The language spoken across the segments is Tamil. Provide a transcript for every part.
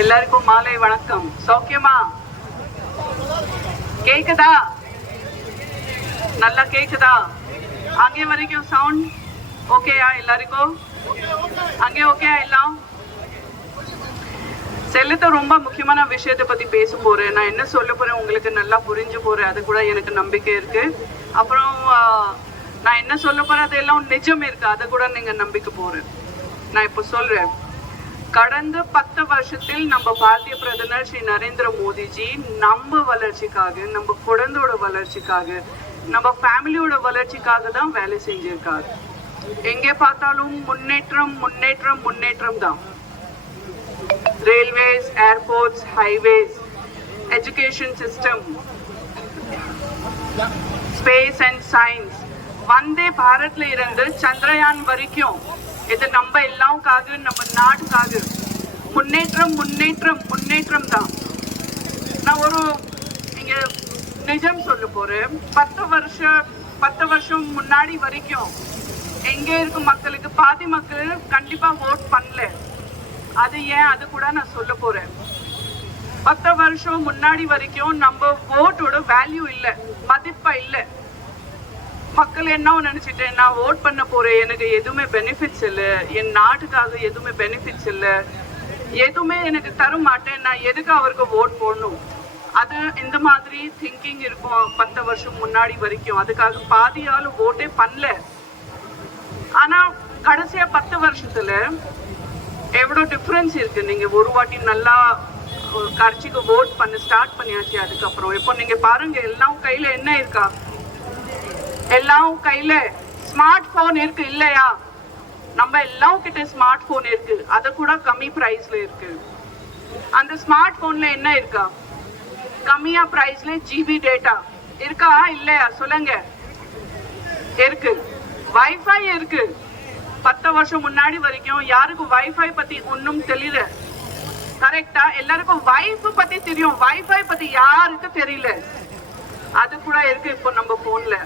எல்லாருக்கும் மாலை வணக்கம். சௌக்கியமா? கேக்குதா? நல்லா கேக்குதா? அங்கே வரைக்கும் சவுண்ட் ஓகேயா எல்லாருக்கும்? அங்கே ஓகேயா எல்லாம்? செல்லத்தை ரொம்ப முக்கியமான விஷயத்தை பத்தி பேச போறேன். நான் என்ன சொல்ல போறேன் உங்களுக்கு நல்லா புரிஞ்சு போறேன். அது கூட எனக்கு நம்பிக்கை இருக்கு. அப்புறம் நான் என்ன சொல்ல போறேன் அதெல்லாம் நிஜம் இருக்கு. அதை கூட நீங்க நம்பிக்கை போறேன். நான் இப்போ சொல்றேன். கடந்த பத்து வருஷத்தில் நம்ம பாரதிய பிரதமர் ஸ்ரீ நரேந்திர மோடிஜி நம்ம வளர்ச்சிக்காக நம்ம குழந்தையோட வளர்ச்சிக்காக நம்ம ஃபேமிலியோட வளர்ச்சிக்காக தான் வேலை செஞ்சிருக்காரு. எங்கே பார்த்தாலும் முன்னேற்றம் முன்னேற்றம் முன்னேற்றம் தான். Railways airports highways education system space and science Vande பாரத்ல இருந்து சந்திரயான் வரைக்கும் இது நம்ம எல்லாவுக்காக நம்ம நாட்டுக்காக முன்னேற்றம் முன்னேற்றம் முன்னேற்றம் தான். நான் ஒரு இங்க நிஜம் சொல்ல போறேன். பத்து வருஷம் பத்து வருஷம் முன்னாடி வரைக்கும் எங்க இருக்க மக்களுக்கு? பாதி மக்கள் கண்டிப்பா ஓட் பண்ணல. அது ஏன்? அது கூட நான் சொல்ல போறேன். பத்து வருஷம் முன்னாடி வரைக்கும் நம்ம ஓட்டோட வேல்யூ இல்லை மதிப்பா இல்லை. மக்கள் என்ன நினைச்சிட்டு நான் ஓட் பண்ண போறேன். எனக்கு எதுவுமே பெனிஃபிட்ஸ் இல்லை. என் நாட்டுக்காக எதுவுமே பெனிஃபிட்ஸ் இல்லை. எதுவுமே எனக்கு தர மாட்டேன். நான் எதுக்கு அவருக்கு ஓட் போடணும்? அது இந்த மாதிரி திங்கிங் இருக்கும் பத்து வருஷம் முன்னாடி வரைக்கும். அதுக்காக பாதி ஓட்டே பண்ணல. ஆனா கடைசியா பத்து வருஷத்துல எவ்வளோ டிஃப்ரென்ஸ் இருக்கு? நீங்க ஒரு வாட்டி நல்லா ஒரு கட்சிக்கு ஓட் பண்ண ஸ்டார்ட் பண்ணியாச்சு அதுக்கப்புறம். இப்போ நீங்க பாருங்க எல்லாம் கையில என்ன இருக்கா? எல்லாம் கையில ஸ்மார்ட் போன் இருக்கு இல்லையா? நம்ம எல்லாம் கிட்ட ஸ்மார்ட் போன் இருக்கு. அது கூட கம்மி பிரைஸ்ல இருக்கு. அந்த ஸ்மார்ட் போன்ல என்ன இருக்கா? கம்மியா பிரைஸ்ல ஜிபி டேட்டா இருக்கா? இல்லையா? சொல்லுங்க. இருக்கு. வைஃபை இருக்கு. பத்து வருஷம் முன்னாடி வரைக்கும் யாருக்கும் வைஃபை பத்தி ஒன்றும் தெரியல. கரெக்டா எல்லாருக்கும் வைஃப் பத்தி தெரியும். வைஃபை பத்தி யாருக்கு தெரியல? அது கூட இருக்கு இப்போ நம்ம போன்ல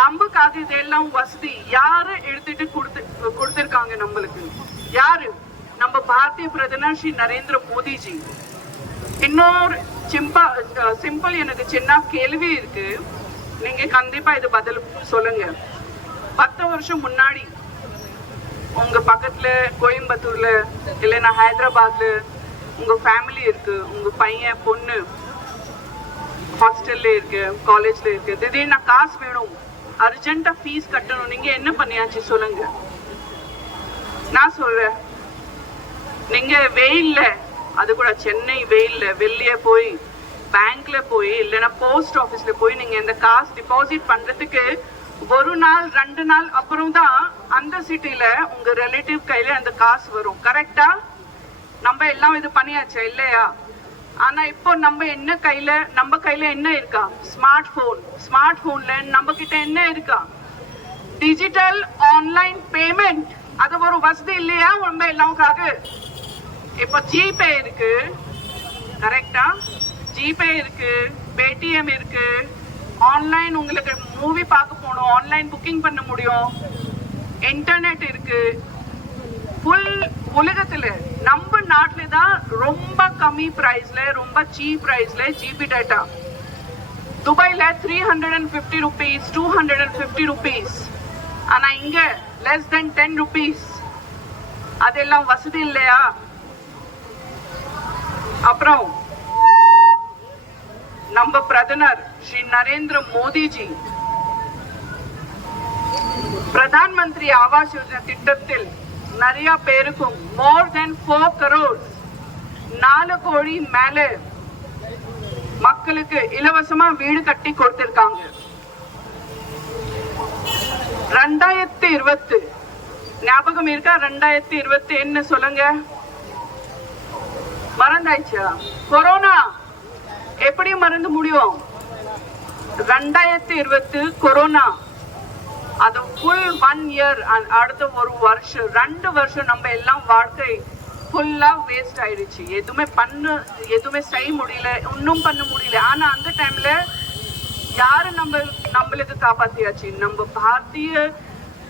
நமக்காக இதெல்லாம் வசதி. யாரு எடுத்துட்டு கொடுத்து கொடுத்துருக்காங்க நம்மளுக்கு? யாரு? நம்ம பாரதிய பிரதமர் ஸ்ரீ நரேந்திர மோடிஜி இன்னொரு சிம்பா சிம்பிள் எனக்கு சின்ன கேள்வி இருக்கு. நீங்க கண்டிப்பா இது பதில் சொல்லுங்க. பத்து வருஷம் முன்னாடி உங்க பக்கத்துல கோயம்புத்தூர்ல இல்லைன்னா ஹைதராபாத்ல உங்க ஃபேமிலி இருக்கு உங்க பையன் பொண்ணு ஹாஸ்டல்ல இருக்கு காலேஜ்ல இருக்கு. திடீர்னு காசு வேணும். அர்ஜென்ட்டா ஃபீஸ் கட்டணும். நீங்க என்ன பண்ணியாச்சு சொல்லுங்க. நான் சொல்றேன். நீங்க வெயில்ல அது கூட சென்னை வெயில்ல வெளியே போய் பேங்க்ல போய் இல்லைன்னா போஸ்ட் ஆஃபீஸில் போய் நீங்க இந்த காசு டிபாசிட் பண்றதுக்கு ஒரு நாள் ரெண்டு நாள் அப்புறம் தான் அந்த சிட்டில உங்க ரிலேட்டிவ் கையில அந்த காசு வரும். கரெக்டா நம்ம எல்லாம் இது பண்ணியாச்சா? இல்லையா? ஆனா இப்போ நம்ம என்ன கையில நம்ம கையில என்ன இருக்கா? ஸ்மார்ட் போன் ஸ்மார்ட் போன்ல நம்ம கிட்ட என்ன இருக்கா? டிஜிட்டல் ஆன்லைன் பேமெண்ட் அது ஒரு வசதி இல்லையா? நம்ம எல்லாவுக்காக இப்போ ஜிபே இருக்கு. கரெக்டா ஜிபே இருக்கு. பேடிஎம் இருக்கு. ஆன்லைன் உங்களுக்கு மூவி பார்க்க போகணும். ஆன்லைன் புக்கிங் பண்ண முடியும். இன்டர்நெட் இருக்கு. ஃபுல் உலகத்துல நம்ம நாட்டுல தான் ரொம்ப கம்மி பிரைஸ்ல ரொம்ப சீப் பிரைஸ்ல ஜிபி டேட்டா துபாயில three hundred and fifty rupees two hundred and fifty rupees ஆனா இங்க லெஸ் தென் டென் ருபீஸ் அதெல்லாம் வசதி இல்லையா? அப்புறம் நம்ம பிரதமர் ஸ்ரீ நரேந்திர மோடிஜி பிரதான் மந்திரி ஆவாஸ் யோஜனா திட்டத்தில் நிறைய பேருக்கும் மோர் தென் ஃபோர் கரோர் நாலு கோடி மேல மக்களுக்கு இலவசமா வீடு கட்டி கொடுத்திருக்காங்க. ரெண்டாயிரத்தி இருபத்து ஞாபகம் இருக்கா? ரெண்டாயிரத்தி இருபத்தி என்ன சொல்லுங்க? மறந்தாயிச்சா கொரோனா எப்படி மறந்து முடியும்? ரெண்டாயிரத்தி இருபத்து கொரோனா. அது ஃபுல் ஒன் இயர் அடுத்த ஒரு வருஷம் ரெண்டு வருஷம் நம்ம எல்லாம் வாழ்க்கை ஃபுல்லாக வேஸ்ட் ஆயிடுச்சு. எதுவுமே பண்ண எதுவுமே செய்ய முடியல ஒன்றும் பண்ண முடியல. ஆனால் அந்த டைமில் யார் நம்ம நம்மளுக்கு காப்பாற்றியாச்சு நம்ம பாரதிய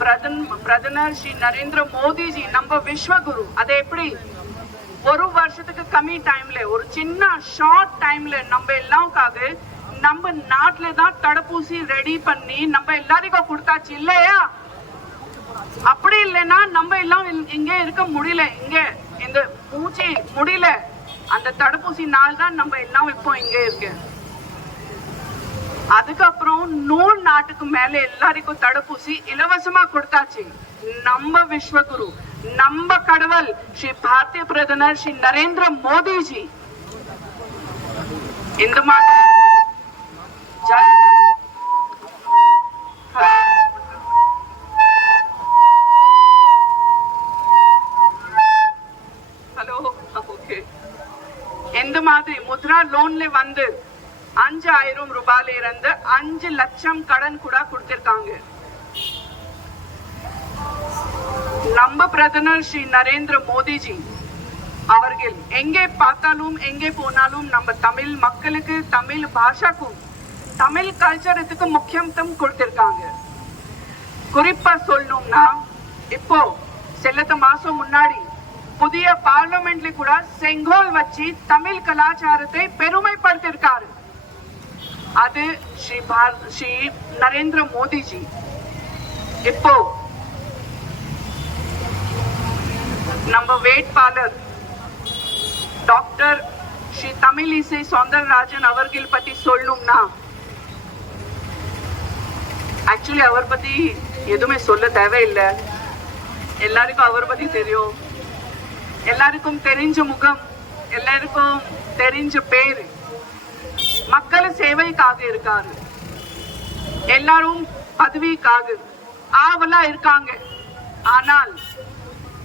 பிரதன் பிரதமர் ஸ்ரீ நரேந்திர மோடிஜி நம்ம விஸ்வகுரு. அது எப்படி ஒரு வருஷத்துக்கு கம்மி டைம்ல ஒரு சின்ன ஷார்ட் டைம்ல நம்ம எல்லாம்காக நம்ம நாட்டுல தான் தடுப்பூசி ரெடி பண்ணி நம்ம எல்லாருக்கும் கொடுத்தாச்சு இல்லையா? அப்படி இல்லைன்னா நம்ம எல்லாம் இங்க- இருக்க முடியல. இங்க இந்த பூச்சி முடியல. அந்த தடுப்பூசி நாள் தான் நம்ம எல்லாம் இப்போ இங்க இருக்கு. அதுக்கப்புறம் நூறு நாட்டுக்கு மேல எல்லாருக்கும் தடுப்பூசி இலவசமா கொடுத்தாச்சு. நம்ம விஸ்வகுரு நம்ம கடவுள் ஸ்ரீ பாரதிய பிரதமர் ஸ்ரீ நரேந்திர மோடிஜி. இந்த மாதிரி பர்சனல் லோன்ல வந்து அஞ்சு ஆயிரம் ரூபாயில இருந்து அஞ்சு லட்சம் கடன் கூட கொடுத்திருக்காங்க. நம்ம பிரதமர் ஸ்ரீ நரேந்திர மோடிஜி அவர்கள் எங்கே பார்த்தாலும் எங்கே போனாலும் நம்ம தமிழ் மக்களுக்கு தமிழ் பாஷாக்கும் தமிழ் கல்ச்சரத்துக்கு முக்கியத்துவம் கொடுத்திருக்காங்க. குறிப்பா சொல்லணும்னா இப்போ செல்லத்த மாசம் முன்னாடி புதிய பார்லிமெண்ட்ல கூட செங்கோல் வச்சு தமிழ் கலாச்சாரத்தை பெருமைப்படுத்திருக்காரு அது ஸ்ரீ பார் ஸ்ரீ நரேந்திர மோடிஜி. இப்போ நம்ம வேட்பாளர் டாக்டர் ஸ்ரீ தமிழிசை சௌந்தரராஜன் அவர்கள் பத்தி சொல்லணும்னா ஆக்சுவலி அவர் பத்தி எதுவுமே சொல்ல தேவையில்லை. எல்லாருக்கும் அவர் பத்தி தெரியும். எல்லாருக்கும் தெரிஞ்ச முகம் எல்லாருக்கும் தெரிஞ்ச பேரு. மக்கள் சேவைக்காக இருக்காரு. எல்லாரும் பதவிக்காக ஆவலா இருக்காங்க. ஆனால்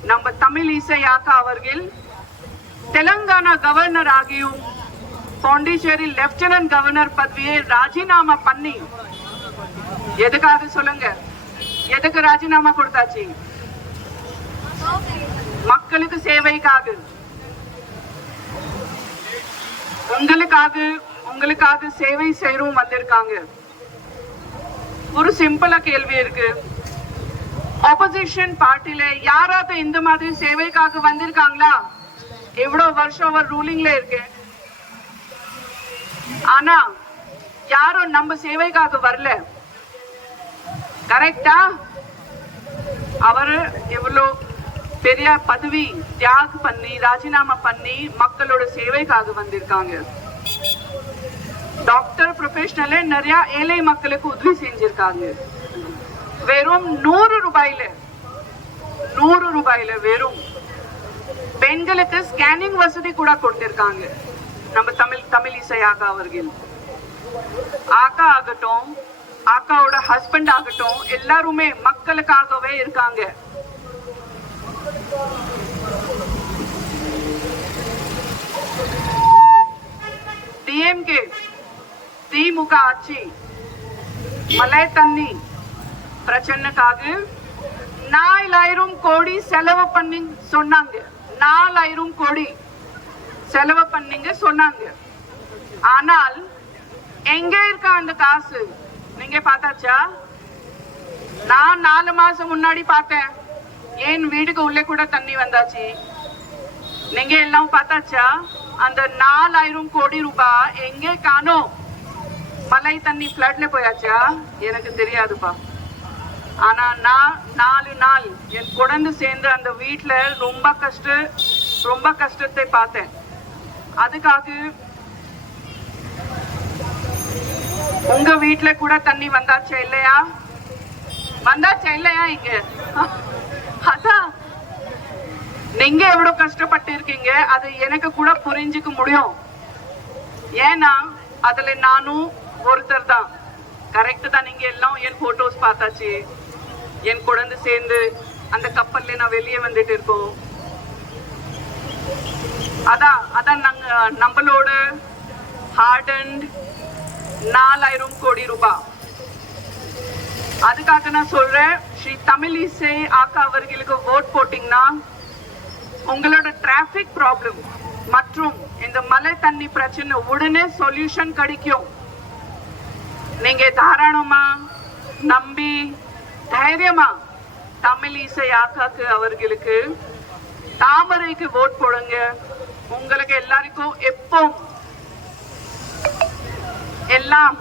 நம்ம தமிழ் இசையாக்கா அவர்கள் தெலங்கானா கவர்னர் ஆகியும் பாண்டிச்சேரி லெப்டினன்ட் கவர்னர் பதவியை ராஜினாமா பண்ணி எதுக்காக சொல்லுங்க? எதுக்கு ராஜினாமா கொடுத்தாச்சு? மக்களுக்கு சேவைக்காக. உங்களுக்காக உங்களுக்காக சேவை செய்யறோம் வந்திருக்காங்க. ஒரு சிம்பிளா கேள்வி இருக்கு. ஆப்போசிஷன் பார்ட்டில யாராவது இந்த மாதிரி சேவைக்காக வந்திருக்காங்களா? எவ்வளவு வருஷம் அவர் ரூலிங்ல இருக்கு. ஆனா யாரும் நம்ம சேவைக்காக வரல. கரெக்டா அவர் எவ்வளோ பெரிய பதவி தியாக பண்ணி ராஜினாமா பண்ணி மக்களோட சேவைக்காக வந்திருக்காங்க. டாக்டர் ப்ரொஃபஷனலே நிறைய ஏழை மக்களுக்கு உதவி செஞ்சிருக்காங்க. வெறும் நூறு ரூபாயில நூறு ரூபாயில வெறும் பெண்களுக்கு ஸ்கேனிங் வசதி கூட கொடுத்திருக்காங்க. நம்ம தமிழ் தமிழ் இசையாக அவர்கள். ஆக்கா ஆகட்டும் ஆக்காவோட ஹஸ்பண்ட் ஆகட்டும் எல்லாருமே மக்களுக்காகவே இருக்காங்க. டிஎம்கே திமுக ஆட்சி மலை தண்ணி பிரச்சனைக்காக நாலாயிரம் கோடி செலவு பண்ணி சொன்னாங்க நாலாயிரம் கோடி செலவு பண்ணிங்க சொன்னாங்க ஆனால் எங்க இருக்க அந்த காசு நீங்க பார்த்தாச்சா நான் நாலு மாசம் முன்னாடி பார்த்தேன் ஏன் வீட்டுக்கு உள்ளே கூட தண்ணி வந்தாச்சு? நீங்க எல்லாம் பார்த்தாச்சா? அந்த நாலாயிரம் கோடி ரூபாய் எங்கே காணோம் மலை தண்ணி ஃப்ளட்ல போயாச்சா? எனக்கு தெரியாதுப்பா. ஆனா நான் நாலு நாள் என் குழந்தை சேர்ந்து அந்த வீட்டில் ரொம்ப கஷ்ட ரொம்ப கஷ்டத்தை பார்த்தேன். அதுக்காக உங்க வீட்டுல கூட தண்ணி வந்தாச்சா இல்லையா? வந்தாச்சா இல்லையா இங்க? அதான். நீங்க எவ்வளவு கஷ்டப்பட்டு இருக்கீங்க அது எனக்கு கூட புரிஞ்சுக்க முடியும். ஏன்னா அதுல நானும் ஒருத்தர் தான். கரெக்ட் தான் நீங்க எல்லாம் என் போட்டோஸ் பார்த்தாச்சு. என் குழந்தை சேர்ந்து அந்த கப்பல்ல நான் வெளியே வந்துட்டு இருக்கோம். அதான் அதான் நாங்க நம்மளோட ஹார்ட் அண்ட் நாலாயிரம் கோடி ரூபாய். அதுக்காக நான் சொல்றேன். ஸ்ரீ தமிழிசை ஆக்கா அவர்களுக்கு ஓட் போட்டீங்கன்னா உங்களோட டிராபிக் ப்ராப்ளம் மற்றும் இந்த மலை தண்ணி பிரச்சனை உடனே சொல்யூஷன் கிடைக்கும். நீங்க தாராளமா நம்பி தைரியமா தமிழ் இசை ஆக்காக்கு அவர்களுக்கு தாமரைக்கு ஓட் போடுங்க. உங்களுக்கு எல்லாருக்கும் எப்போ எல்லாம்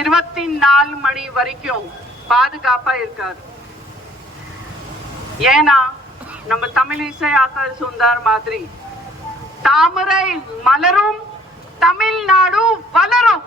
இருபத்தி நாலு மணி வரைக்கும் பாதுகாப்பா இருக்காது ஏன்னா நம்ம தமிழிசை ஆக்கார் சுந்தார் மாதிரி தாமரை மலரும் தமிழ்நாடு வளரும்.